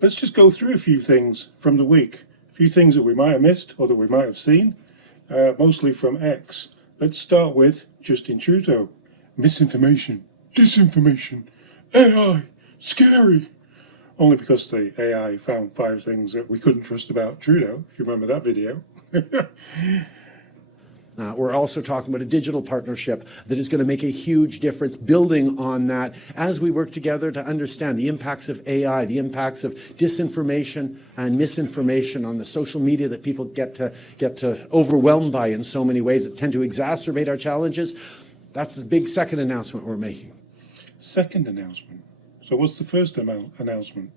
let's just go through a few things from the week. A few things that we might have missed or that we might have seen, mostly from X. Let's start with Justin Trudeau. Misinformation, disinformation, AI, scary. Only because the AI found 5 things that we couldn't trust about Trudeau, if you remember that video. We're also talking about a digital partnership that is going to make a huge difference, building on that as we work together to understand the impacts of AI, the impacts of disinformation and misinformation on the social media that people get to overwhelmed by in so many ways that tend to exacerbate our challenges. That's the big second announcement we're making. Second announcement? So what's the first announcement?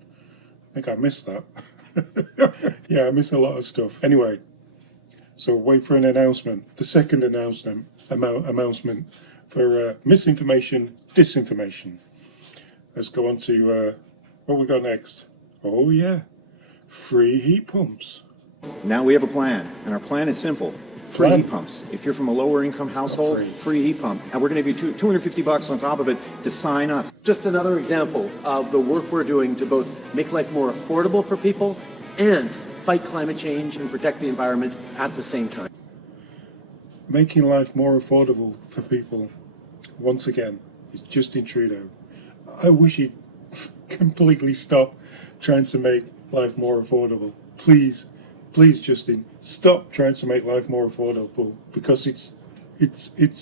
I think I missed that. Yeah, I miss a lot of stuff. Anyway. So wait for an announcement. The second announcement for misinformation, disinformation. Let's go on to what we got next. Oh yeah, free heat pumps. Now we have a plan, and our plan is simple. Free heat pumps. If you're from a lower income household, free heat pump. And we're going to give you $250 on top of it to sign up. Just another example of the work we're doing to both make life more affordable for people and fight climate change and protect the environment at the same time. Making life more affordable for people, once again, is Justin Trudeau. I wish he'd completely stop trying to make life more affordable. Please, please, Justin, stop trying to make life more affordable, because it's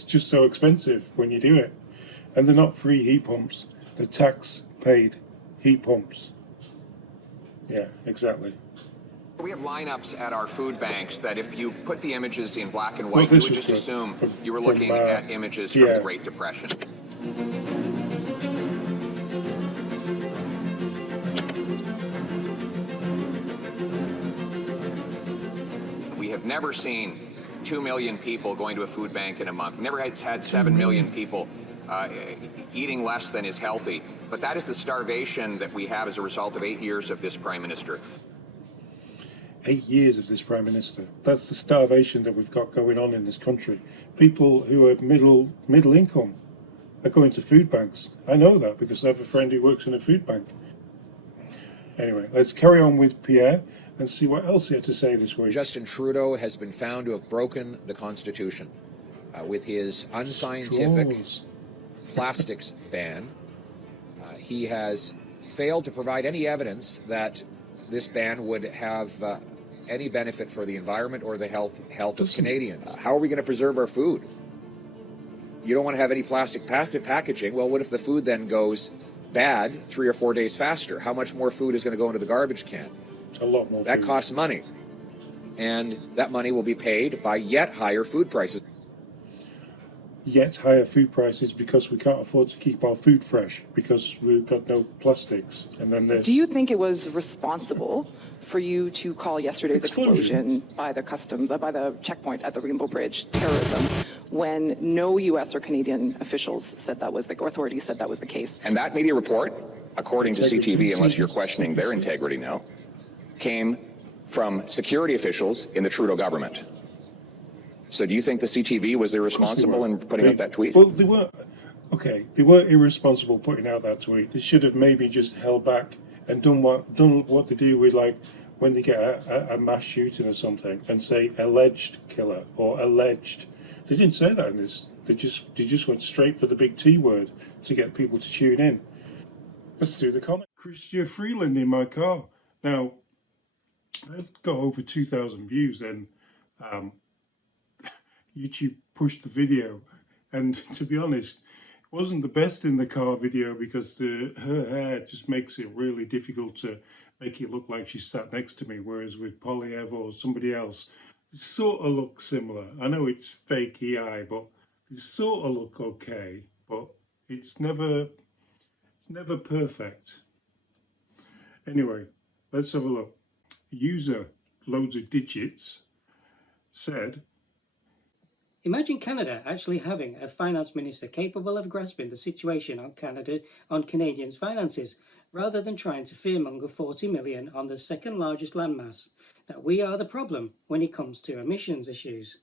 just so expensive when you do it. And they're not free heat pumps, they're tax-paid heat pumps. Yeah, exactly. We have lineups at our food banks that if you put the images in black and white, you would just assume you were looking at images from the Great Depression. We have never seen 2 million people going to a food bank in a month. Never had 7 million people eating less than is healthy. But that is the starvation that we have as a result of 8 years of this Prime Minister. 8 years of this Prime Minister. That's the starvation that we've got going on in this country. People who are middle income are going to food banks. I know that because I have a friend who works in a food bank. Anyway, let's carry on with Pierre and see what else he had to say this week. Justin Trudeau has been found to have broken the Constitution with his unscientific plastics ban. He has failed to provide any evidence that this ban would have any benefit for the environment or the health of Canadians. How are we going to preserve our food? You don't want to have any plastic packaging. Well, what if the food then goes bad 3 or 4 days faster? How much more food is going to go into the garbage can? A lot more. That costs money. And that money will be paid by yet higher food prices. Yet higher food prices because we can't afford to keep our food fresh because we've got no plastics. And then this. Do you think it was responsible for you to call yesterday's explosion by the customs, by the checkpoint at the Rainbow Bridge terrorism, when no U.S. or Canadian officials said that was the, or authorities said that was the case? And that media report, according to CTV, unless you're questioning their integrity now, came from security officials in the Trudeau government. So do you think the CTV was irresponsible in putting out that tweet? Well, they were, okay, they were irresponsible putting out that tweet. They should have maybe just held back and done what they do with, like, when they get a mass shooting or something and say alleged killer or alleged. They didn't say that in this. They just went straight for the big T word to get people to tune in. Let's do the comment. Christian Freeland in my car. Now, I've got over 2,000 views and YouTube pushed the video, and to be honest, it wasn't the best in the car video because her hair just makes it really difficult to make it look like she sat next to me, whereas with Poilievre or somebody else, it sort of looks similar. I know it's fake EI, but it sort of look okay, but it's never perfect. Anyway, let's have a look. User loads of digits said, imagine Canada actually having a finance minister capable of grasping the situation on Canadians' finances, rather than trying to fearmonger 40 million on the second largest landmass, that we are the problem when it comes to emissions issues.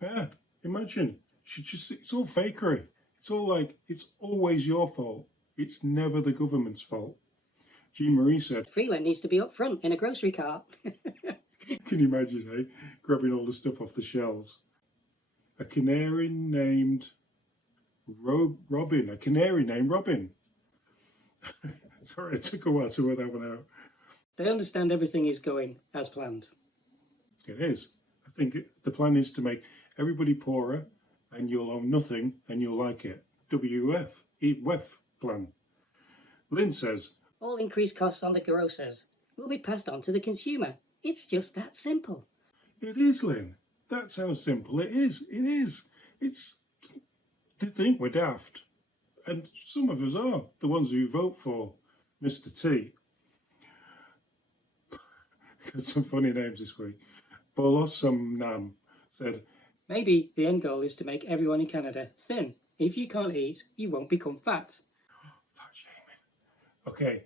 Yeah, imagine. It's all fakery. It's all like, it's always your fault. It's never the government's fault. Jean-Marie said, Freeland needs to be up front in a grocery cart. can you imagine, grabbing all the stuff off the shelves? A canary named Robin. A canary named Robin. Sorry, it took a while to work that one out. They understand everything is going as planned. It is. I think the plan is to make everybody poorer and you'll own nothing and you'll like it. WF plan. Lynn says, all increased costs on the grocers will be passed on to the consumer. It's just that simple. It is, Lynn. That sounds simple. It is. It is. It's. They think we're daft. And some of us are. The ones who vote for Mr. T. Got some funny names this week. Bolosum Nam said, maybe the end goal is to make everyone in Canada thin. If you can't eat, you won't become fat. Fat shaming. Okay.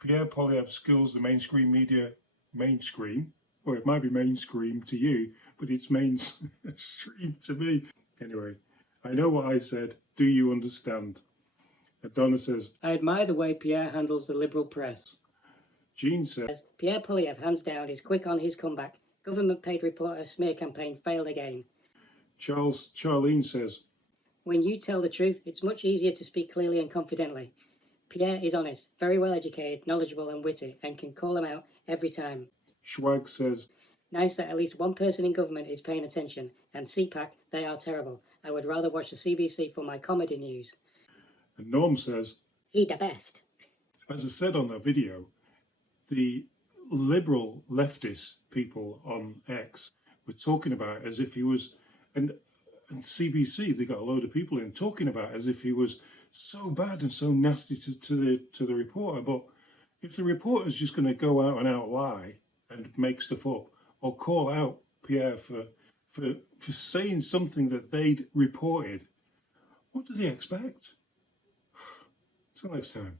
Pierre Poilievre schools the mainstream media. Mainstream? Well, it might be mainstream to you, but it's mainstream to me. Anyway, I know what I said. Do you understand? Donna says, I admire the way Pierre handles the liberal press. Jean says, Pierre Poilievre, hands down, is quick on his comeback. Government-paid reporter smear campaign failed again. Charlene says, when you tell the truth, it's much easier to speak clearly and confidently. Pierre is honest, very well educated, knowledgeable and witty, and can call them out every time. Schwag says, nice that at least one person in government is paying attention, and CPAC, they are terrible. I would rather watch the CBC for my comedy news. And Norm says, he the best. As I said on that video, the liberal leftist people on X were talking about it as if he was, and CBC, they got a load of people in talking about it as if he was so bad and so nasty to the reporter. But if the reporter's just going to go out and out lie and make stuff up, or call out Pierre for saying something that they'd reported, what do they expect? Till next time.